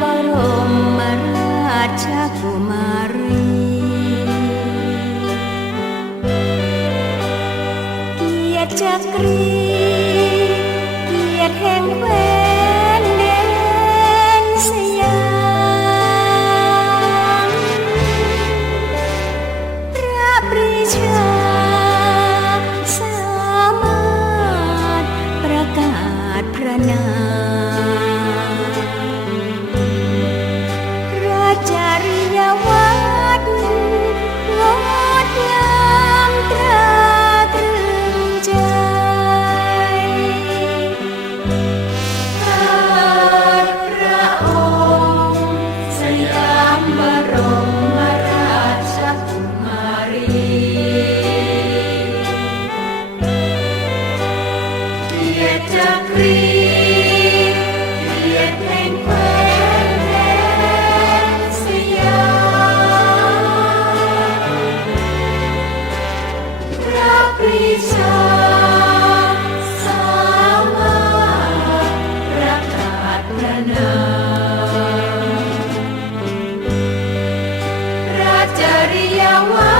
บรมราชกุมารีเกียรติจักรี เกียรติแห่งแว our.